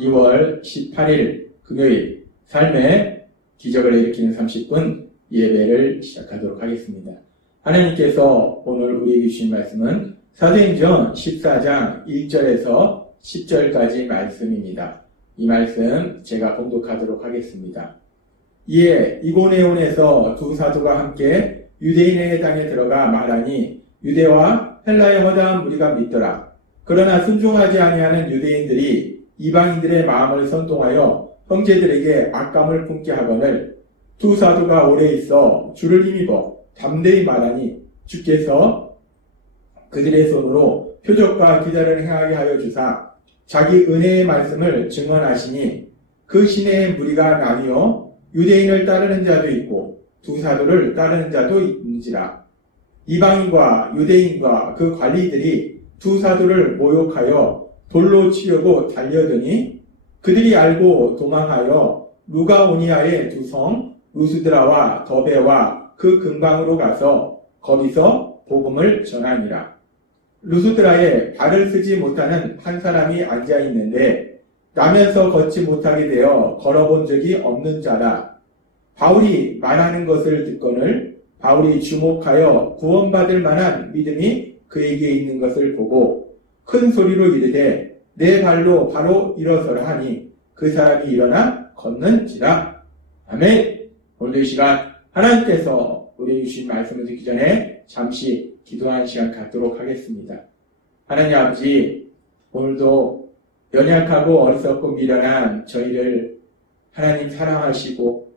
2월 18일 금요일 삶의 기적을 일으키는 30분 예배를 시작하도록 하겠습니다. 하나님께서 오늘 우리에게 주신 말씀은 사도행전 14장 1절에서 10절까지 말씀입니다. 이 말씀 제가 봉독하도록 하겠습니다. 이에 이고네온에서 두 사도가 함께 유대인의 땅에 들어가 말하니 유대와 헬라의 허다한 무리가 믿더라. 그러나 순종하지 아니하는 유대인들이 이방인들의 마음을 선동하여 형제들에게 악감을 품게 하거늘 두 사도가 오래 있어 주를 힘입어 담대히 말하니 주께서 그들의 손으로 표적과 기사를 행하게 하여 주사 자기 은혜의 말씀을 증언하시니 그 시내의 무리가 나뉘어 유대인을 따르는 자도 있고 두 사도를 따르는 자도 있는지라. 이방인과 유대인과 그 관리들이 두 사도를 모욕하여 돌로 치려고 달려드니 그들이 알고 도망하여 루가오니아의 두 성 루스드라와 더베와 그 근방으로 가서 거기서 복음을 전하니라. 루스드라에 발을 쓰지 못하는 한 사람이 앉아 있는데 나면서 걷지 못하게 되어 걸어본 적이 없는 자라. 바울이 말하는 것을 듣거늘 바울이 주목하여 구원받을 만한 믿음이 그에게 있는 것을 보고 큰 소리로 이르되 내 발로 바로 일어서라 하니 그 사람이 일어나 걷는지라. 아멘. 오늘 이 시간 하나님께서 우리 주신 말씀을 듣기 전에 잠시 기도하는 시간 갖도록 하겠습니다. 하나님 아버지, 오늘도 연약하고 어리석고 미련한 저희를 하나님 사랑하시고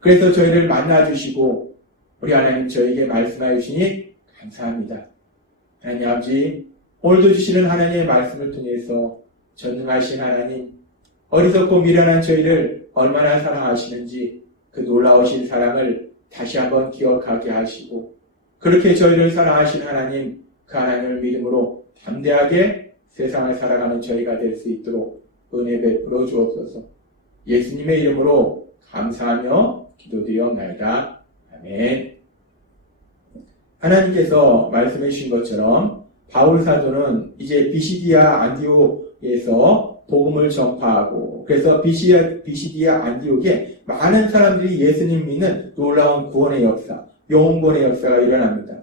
그래서 저희를 만나주시고 우리 하나님 저에게 말씀하여 주시니 감사합니다. 하나님 아버지, 오늘도 주시는 하나님의 말씀을 통해서 전능하신 하나님, 어리석고 미련한 저희를 얼마나 사랑하시는지 그 놀라우신 사랑을 다시 한번 기억하게 하시고 그렇게 저희를 사랑하신 하나님, 그 하나님을 믿음으로 담대하게 세상을 살아가는 저희가 될 수 있도록 은혜 베풀어 주옵소서. 예수님의 이름으로 감사하며 기도드리옵나이다. 아멘. 하나님께서 말씀해 주신 것처럼 바울 사도는 이제 비시디아 안디옥에서 복음을 전파하고 그래서 비시디아 안디옥에 많은 사람들이 예수님 믿는 놀라운 구원의 역사, 영혼구원의 역사가 일어납니다.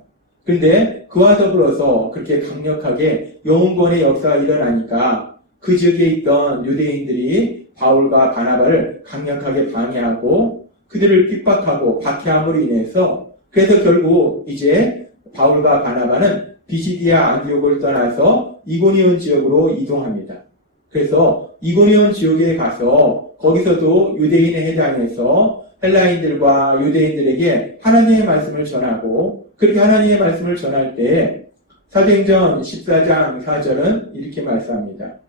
그런데 그와 더불어서 그렇게 강력하게 영혼구원의 역사가 일어나니까 그 지역에 있던 유대인들이 바울과 바나바를 강력하게 방해하고 그들을 핍박하고 박해함으로 인해서 그래서 결국 이제 바울과 바나바는 비시디아 안디옥을 떠나서 이고니온 지역으로 이동합니다. 그래서 이고니온 지역에 가서 거기서도 유대인에 해당해서 헬라인들과 유대인들에게 하나님의 말씀을 전하고 그렇게 하나님의 말씀을 전할 때 사도행전 14장 4절은 이렇게 말씀합니다.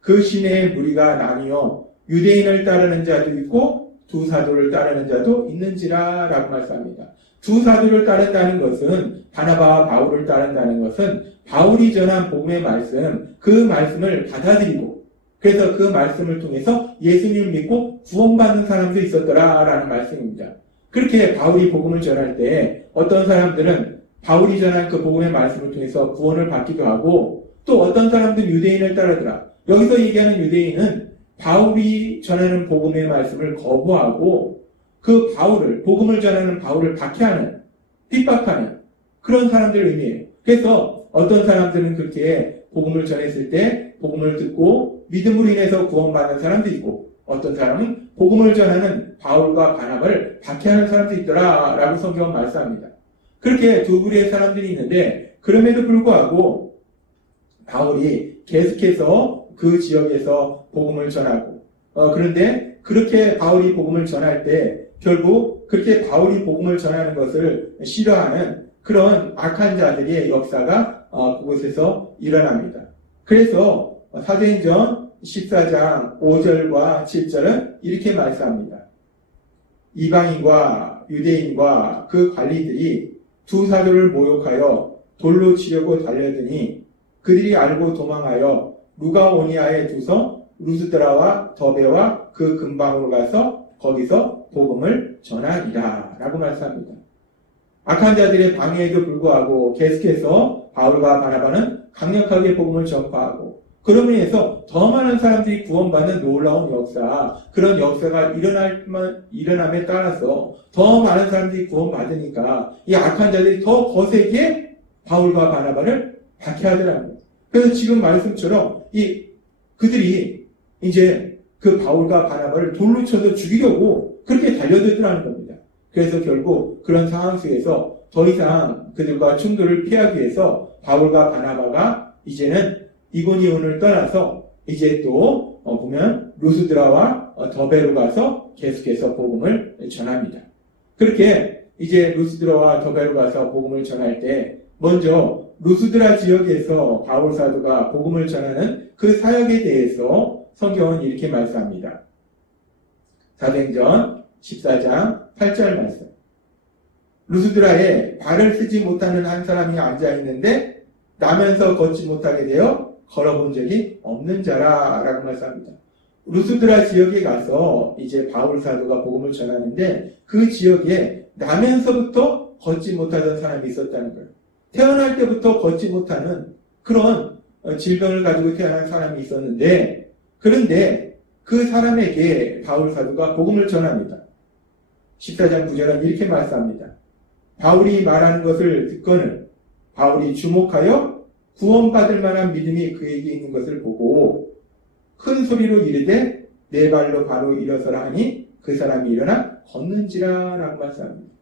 그 시내의 무리가 나뉘어 유대인을 따르는 자도 있고 두 사도를 따르는 자도 있는지라 라고 말씀합니다. 두 사도를 따른다는 것은 바나바와 바울을 따른다는 것은 바울이 전한 복음의 말씀, 그 말씀을 받아들이고 그래서 그 말씀을 통해서 예수님을 믿고 구원받는 사람도 있었더라 라는 말씀입니다. 그렇게 바울이 복음을 전할 때 어떤 사람들은 바울이 전한 그 복음의 말씀을 통해서 구원을 받기도 하고 또 어떤 사람들은 유대인을 따르더라. 여기서 얘기하는 유대인은 바울이 전하는 복음의 말씀을 거부하고 그 바울을, 복음을 전하는 바울을 박해하는, 핍박하는 그런 사람들을 의미해요. 그래서 어떤 사람들은 그렇게 복음을 전했을 때 복음을 듣고 믿음으로 인해서 구원받는 사람도 있고 어떤 사람은 복음을 전하는 바울과 바나바를 박해하는 사람도 있더라 라고 성경은 말씀합니다. 그렇게 두 부류의 사람들이 있는데 그럼에도 불구하고 바울이 계속해서 그 지역에서 복음을 전하고 그런데 그렇게 바울이 복음을 전할 때 결국 그렇게 바울이 복음을 전하는 것을 싫어하는 그런 악한 자들의 역사가 그곳에서 일어납니다. 그래서 사도행전 14장 5절과 7절은 이렇게 말씀합니다. 이방인과 유대인과 그 관리들이 두 사도를 모욕하여 돌로 치려고 달려드니 그들이 알고 도망하여 루가오니아의 두 성 루스드라와 더베와 그 근방으로 가서 거기서 복음을 전하리라 라고 말씀합니다. 악한 자들의 방해에도 불구하고 계속해서 바울과 바나바는 강력하게 복음을 전파하고 그러므로 인해서 더 많은 사람들이 구원받는 놀라운 역사, 그런 역사가 일어남에 따라서 더 많은 사람들이 구원받으니까 이 악한 자들이 더 거세게 바울과 바나바를 박해하더라는 거예요. 그래서 지금 말씀처럼 그들이 이제 그 바울과 바나바를 돌로 쳐서 죽이려고 그렇게 달려들더라는 겁니다. 그래서 결국 그런 상황 속에서 더 이상 그들과 충돌을 피하기 위해서 바울과 바나바가 이제는 이고니온을 떠나서 이제 또 보면 루스드라와 더베로 가서 계속해서 복음을 전합니다. 그렇게 이제 루스드라와 더베로 가서 복음을 전할 때 먼저 루스드라 지역에서 바울 사도가 복음을 전하는 그 사역에 대해서 성경은 이렇게 말씀합니다. 사도행전 14장 8절 말씀. 루스드라에 발을 쓰지 못하는 한 사람이 앉아있는데 나면서 걷지 못하게 되어 걸어본 적이 없는 자라라고 말씀합니다. 루스드라 지역에 가서 이제 바울 사도가 복음을 전하는데 그 지역에 나면서부터 걷지 못하던 사람이 있었다는 거예요. 태어날 때부터 걷지 못하는 그런 질병을 가지고 태어난 사람이 있었는데, 그런데 그 사람에게 바울 사도가 복음을 전합니다. 14장 9절은 이렇게 말씀합니다. 바울이 말하는 것을 듣거늘 바울이 주목하여 구원받을 만한 믿음이 그에게 있는 것을 보고 큰 소리로 이르되 네 발로 바로 일어서라 하니 그 사람이 일어나 걷는지라 라고 말씀합니다.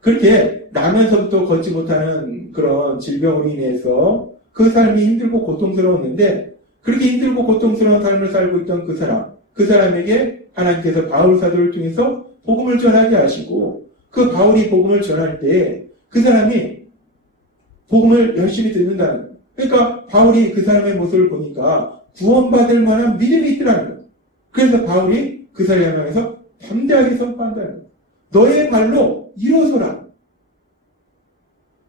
그렇게 나면서부터 걷지 못하는 그런 질병으로 인해서 그 사람이 힘들고 고통스러웠는데, 그렇게 힘들고 고통스러운 삶을 살고 있던 그 사람에게 하나님께서 바울 사도를 통해서 복음을 전하게 하시고, 그 바울이 복음을 전할 때 그 사람이 복음을 열심히 듣는다는 거예요. 그러니까 바울이 그 사람의 모습을 보니까 구원받을 만한 믿음이 있더라는 거예요. 그래서 바울이 그 사람을 향해서 담대하게 선포한다는 거예요. 너의 발로 일어서라.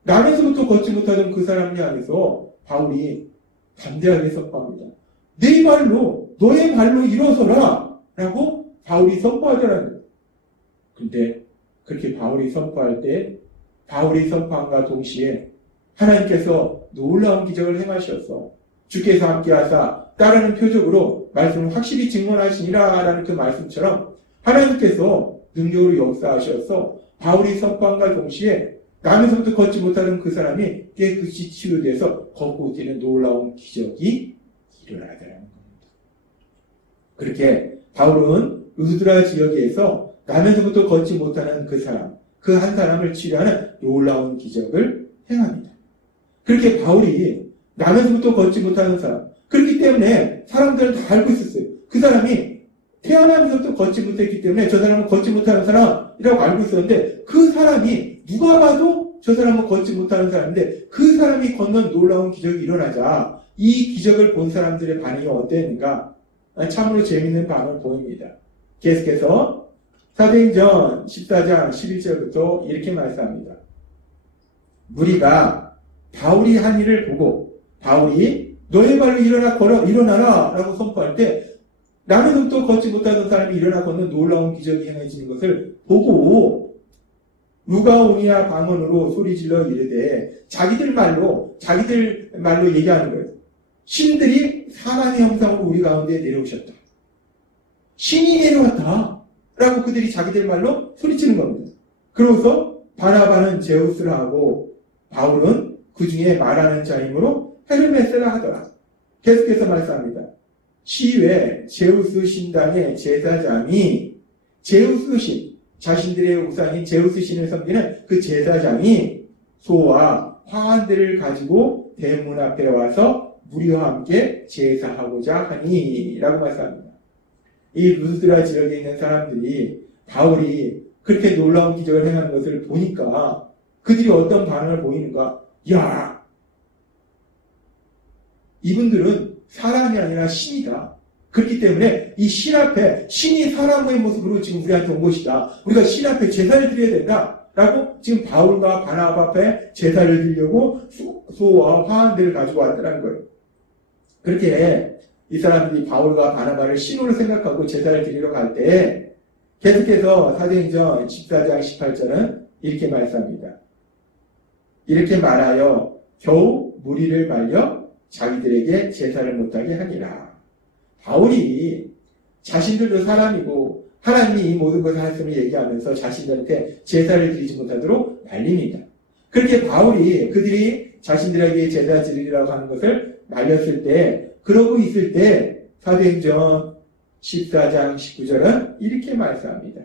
나면서부터 걷지 못하던 그 사람을 향해서 바울이 담대하게 선포합니다. 너의 발로 일어서라 라고 바울이 선포하더라는 거예요. 근데 그렇게 바울이 선포할 때 바울이 선포함과 동시에 하나님께서 놀라운 기적을 행하셔서 주께서 함께하사 따르는 표적으로 말씀을 확실히 증언하시니라 라는 그 말씀처럼 하나님께서 능력으로 역사하셔서 바울이 선포함과 동시에 나면서부터 걷지 못하는 그 사람이 깨끗이 치유돼서 걷고 뛰는 놀라운 기적이 일어나더라는 겁니다. 그렇게 바울은 루스드라 지역에서 나면서부터 걷지 못하는 그 한 사람을 치료하는 놀라운 기적을 행합니다. 그렇게 바울이 나면서부터 걷지 못하는 사람, 그렇기 때문에 사람들은 다 알고 있었어요. 그 사람이 태어나면서부터 걷지 못했기 때문에 저 사람은 걷지 못하는 사람이라고 알고 있었는데, 그 사람이 누가 봐도 저 사람은 걷지 못하는 사람인데 그 사람이 걷는 놀라운 기적이 일어나자 이 기적을 본 사람들의 반응이 어땠는가? 참으로 재미있는 반응을 보입니다. 계속해서 사도행전 14장 11절부터 이렇게 말씀합니다. 무리가 바울이 한 일을 보고 바울이 너의 발로 일어나라 라고 선포할 때 나면서부터 걷지 못하던 사람이 일어나 걷는 놀라운 기적이 행해지는 것을 보고 루가오니아 방언으로 소리질러 이르되 자기들 말로 얘기하는 거예요. 신들이 사람의 형상으로 우리 가운데 내려오셨다. 신이 내려왔다 라고 그들이 자기들 말로 소리치는 겁니다. 그러고서 바나바는 제우스라 하고 바울은 그 중에 말하는 자이므로 헤르메스라 하더라. 계속해서 말씀합니다. 시외 제우스 신당의 제사장이 제우스 신, 자신들의 우상인 제우스 신을 섬기는 그 제사장이 소와 화환들을 가지고 대문 앞에 와서 무리와 함께 제사하고자 하니 라고 말씀합니다. 이 루스드라 지역에 있는 사람들이 바울이 그렇게 놀라운 기적을 행하는 것을 보니까 그들이 어떤 반응을 보이는가? 야, 이분들은 사람이 아니라 신이다. 그렇기 때문에 이 신 앞에 신이 사람의 모습으로 지금 우리한테 온 것이다. 우리가 신 앞에 제사를 드려야 된다. 라고 지금 바울과 바나바 앞에 제사를 드리려고 소와 화환들을 가지고 왔다는 거예요. 그렇게 이 사람들이 바울과 바나바를 신으로 생각하고 제사를 드리러 갈 때 계속해서 사도행전 14장 18절은 이렇게 말씀합니다. 이렇게 말하여 겨우 무리를 말려 자기들에게 제사를 못하게 하니라. 바울이 자신들도 사람이고 하나님이 이 모든 것을 하였음을 얘기하면서 자신들한테 제사를 드리지 못하도록 말립니다. 그렇게 바울이 그들이 자신들에게 제사 드리라고 하는 것을 말렸을 때, 그러고 있을 때 사도행전 14장 19절은 이렇게 말씀합니다.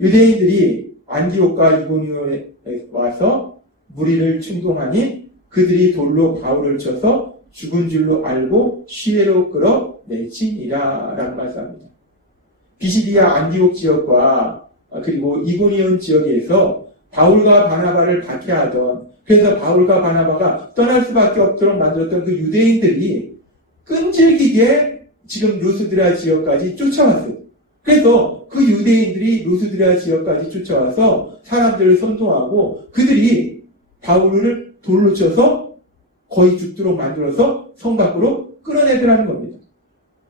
유대인들이 안디옥과 이고니온에 와서 무리를 충동하니 그들이 돌로 바울을 쳐서 죽은 줄로 알고 시외로 끌어 내치니라 라고 말씀합니다. 비시디아 안디옥 지역과 그리고 이고니온 지역에서 바울과 바나바를 박해하던, 그래서 바울과 바나바가 떠날 수밖에 없도록 만들었던 그 유대인들이 끈질기게 지금 루스드라 지역까지 쫓아왔어요. 그래서 그 유대인들이 루스드라 지역까지 쫓아와서 사람들을 선동하고 그들이 바울을 돌로 쳐서 거의 죽도록 만들어서 성 밖으로 끌어내더라는 겁니다.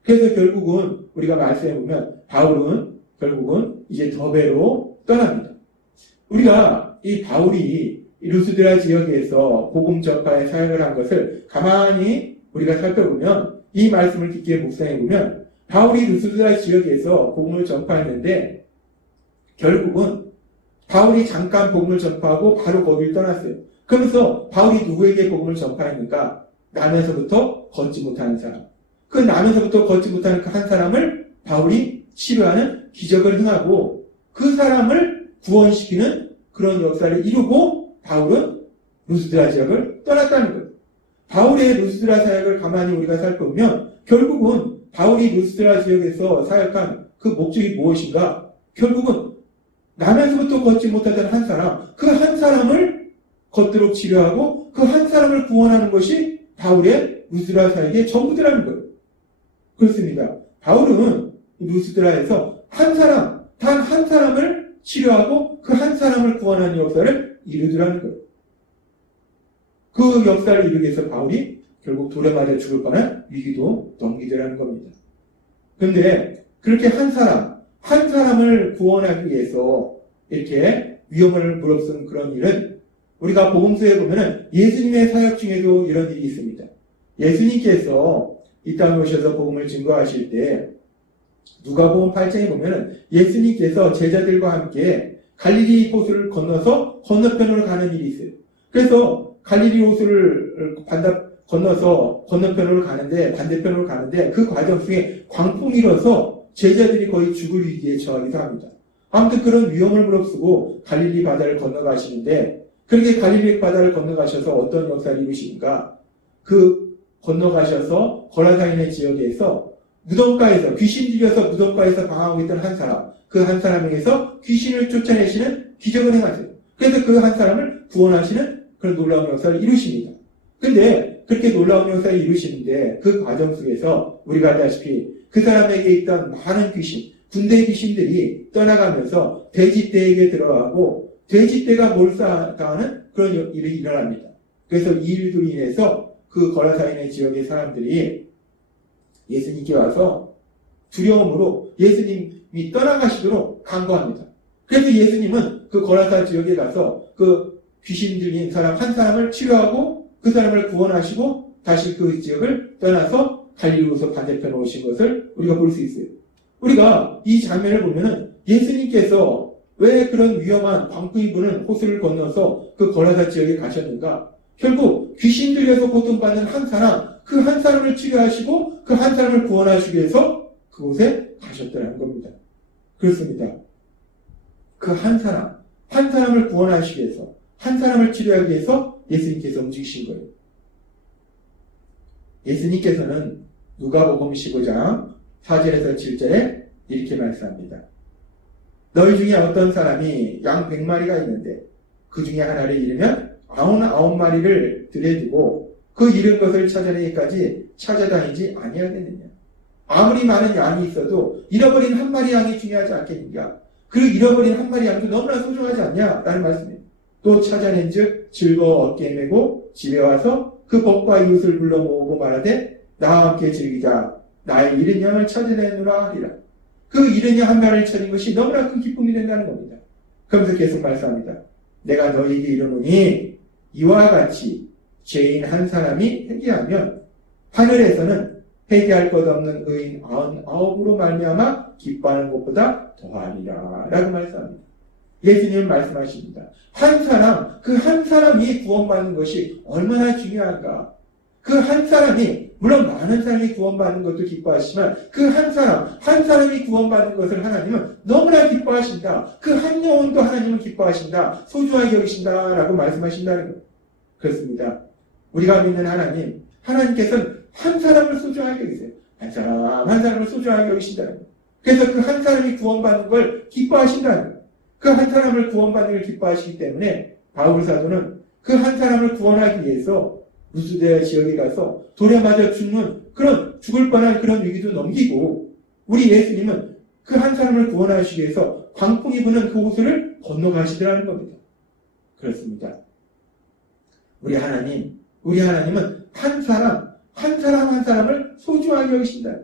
그래서 결국은 우리가 말씀해보면 바울은 결국은 이제 더베로 떠납니다. 우리가 이 바울이 루스드라 지역에서 복음 전파의 사역을 한 것을 가만히 우리가 살펴보면, 이 말씀을 깊게 묵상해보면 바울이 루스드라 지역에서 복음을 전파했는데 결국은 바울이 잠깐 복음을 전파하고 바로 거기를 떠났어요. 그러면서 바울이 누구에게 복음을 전파했는가? 나면서부터 걷지 못하는 사람. 그 나면서부터 걷지 못하는 그 한 사람을 바울이 치료하는 기적을 행하고 그 사람을 구원시키는 그런 역사를 이루고 바울은 루스드라 지역을 떠났다는 거예요. 바울의 루스드라 사역을 가만히 우리가 살펴보면 결국은 바울이 루스드라 지역에서 사역한 그 목적이 무엇인가? 결국은 나면서부터 걷지 못하던 한 사람, 그 한 사람을 걷도록 치료하고 그 한 사람을 구원하는 것이 바울의 루스드라 사역의 전부더라는 거예요. 그렇습니다. 바울은 루스드라에서 한 사람, 단 한 사람을 치료하고 그 한 사람을 구원하는 역사를 이루더라는 거예요. 그 역사를 이루기 위해서 바울이 결국 돌에 맞아 죽을 뻔한 위기도 넘기더라는 겁니다. 그런데 그렇게 한 사람을 구원하기 위해서 이렇게 위험을 무릅쓴 그런 일은 우리가 복음서에 보면은 예수님의 사역 중에도 이런 일이 있습니다. 예수님께서 이 땅에 오셔서 복음을 증거하실 때 누가복음 8장에 보면은 예수님께서 제자들과 함께 갈릴리 호수를 건너서 건너편으로 가는 일이 있어요. 그래서 갈릴리 호수를 건너서 건너편으로 가는데, 반대편으로 가는데 그 과정 중에 광풍이 일어서 제자들이 거의 죽을 위기에 처하기도 합니다. 아무튼 그런 위험을 무릅쓰고 갈릴리 바다를 건너가시는데, 그렇게 갈릴리 바다를 건너가셔서 어떤 역사를 이루시는가? 그 건너가셔서 거라사인의 지역에서 무덤가에서 귀신 들려서 무덤가에서 방황하고 있던 한 사람, 그 한 사람에게서 귀신을 쫓아내시는 기적을 행하세요. 그래서 그 한 사람을 구원하시는 그런 놀라운 역사를 이루십니다. 근데 그렇게 놀라운 역사를 이루시는데 그 과정 속에서 우리가 알다시피 그 사람에게 있던 많은 귀신, 군대 귀신들이 떠나가면서 돼지떼에게 들어가고 돼지떼가 몰살당하는 그런 일이 일어납니다. 그래서 이 일로 인해서 그 거라사인의 지역의 사람들이 예수님께 와서 두려움으로 예수님이 떠나가시도록 간구합니다. 그래서 예수님은 그 거라사 지역에 가서 그 귀신 들린 사람 한 사람을 치료하고 그 사람을 구원하시고 다시 그 지역을 떠나서 갈릴리로서 반대편으로 오신 것을 우리가 볼 수 있어요. 우리가 이 장면을 보면은 예수님께서 왜 그런 위험한 광풍이 부는 호수를 건너서 그 거라사 지역에 가셨는가? 결국 귀신 들려서 고통받는 한 사람, 그 한 사람을 치료하시고 그 한 사람을 구원하시기 위해서 그곳에 가셨다는 겁니다. 그렇습니다. 그 한 사람을 구원하시기 위해서, 한 사람을 치료하기 위해서 예수님께서 움직이신 거예요. 예수님께서는 누가복음 15장 4절에서 7절에 이렇게 말씀합니다. 너희 중에 어떤 사람이 양 100마리가 있는데 그 중에 하나를 잃으면 99마리를 들여두고 그 잃은 것을 찾아내기까지 찾아다니지 아니하겠느냐. 아무리 많은 양이 있어도 잃어버린 한 마리 양이 중요하지 않겠느냐. 그 잃어버린 한 마리 양도 너무나 소중하지 않냐 라는 말씀입니다. 또 찾아낸 즉 즐거워 어깨에 메고 집에 와서 그 벗과 이웃을 불러 모으고 말하되 나와 함께 즐기자. 나의 잃은 양을 찾아내느라 하리라. 그 잃은 양 한 마리를 찾은 것이 너무나 큰 기쁨이 된다는 겁니다. 그러면서 계속 말씀합니다. 내가 너희에게 이르노니 이와 같이 죄인 한 사람이 회개하면 하늘에서는 회개할 것 없는 의인 99으로 말미암아 기뻐하는 것보다 더하리라 라고 말씀합니다. 예수님은 말씀하십니다. 한 사람, 그 한 사람이 구원받는 것이 얼마나 중요한가. 그 한 사람이, 물론 많은 사람이 구원받는 것도 기뻐하시지만 그 한 사람이 구원받는 것을 하나님은 너무나 기뻐하신다. 그 한 영혼도 하나님은 기뻐하신다. 소중하게 여기신다 라고 말씀하신다는 거예요. 그렇습니다. 우리가 믿는 하나님께서는 한 사람을 소중하게 여기세요. 한 사람을 소중하게 여기신다는 거예요. 그래서 그 한 사람이 구원받는 걸 기뻐하신다는 거예요. 그 한 사람을 구원받는 걸 기뻐하시기 때문에 바울 사도는 그 한 사람을 구원하기 위해서 루스드라 지역에 가서 돌에 맞아 죽을 뻔한 그런 위기도 넘기고, 우리 예수님은 그 한 사람을 구원하시기 위해서 광풍이 부는 그 호수를 건너가시더라는 겁니다. 그렇습니다. 우리 하나님은 한 사람을 소중하게 여기신다.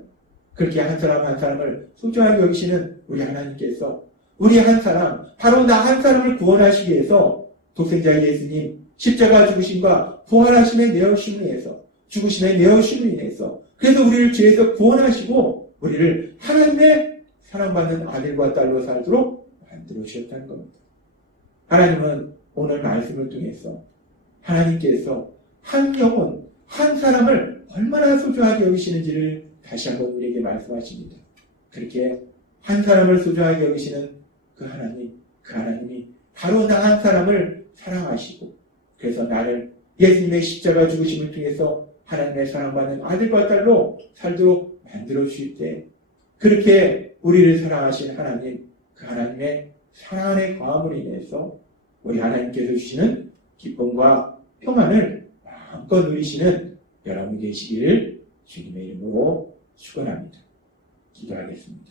그렇게 한 사람을 소중하게 여기시는 우리 하나님께서 우리 한 사람, 바로 나 한 사람을 구원하시기 위해서 독생자 예수님 십자가 죽으심과 부활하심의 내어심을 인해서, 죽으심의 내어심을 인해서, 그래서 우리를 죄에서 구원하시고 우리를 하나님의 사랑받는 아들과 딸로 살도록 만들어 주셨다는 겁니다. 하나님은 오늘 말씀을 통해서 하나님께서 한 영혼, 한 사람을 얼마나 소중하게 여기시는지를 다시 한번 우리에게 말씀하십니다. 그렇게 한 사람을 소중하게 여기시는 그 하나님이 바로 나 한 사람을 사랑하시고, 그래서 나를 예수님의 십자가 죽으심을 통해서 하나님의 사랑받는 아들과 딸로 살도록 만들어 주실 때, 그렇게 우리를 사랑하신 하나님, 그 하나님의 사랑 안에 거함으로 인해서 우리 하나님께서 주시는 기쁨과 평안을 마음껏 누리시는 여러분이 되시기를 주님의 이름으로 축원합니다. 기도하겠습니다.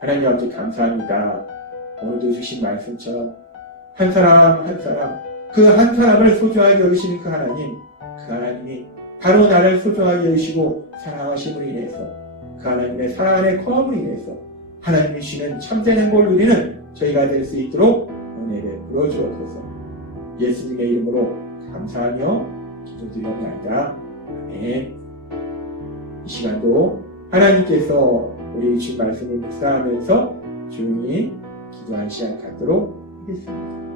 하나님 아버지 감사합니다. 오늘도 주신 말씀처럼 한 사람 그 한 사람을 소중하게 여기시는 그 하나님이 바로 나를 소중하게 여기시고 사랑하심으로 인해서, 그 하나님의 사랑 안에 거함으로 인해서 하나님이 주시는 참된 행복을 누리는 저희가 될 수 있도록 은혜를 부어주옵소서. 예수님의 이름으로 감사하며 기도드리옵나이다. 아멘. 이 시간도 하나님께서 우리 주신 말씀을 묵상하면서 조용히 기도한 시간 갖도록 하겠습니다.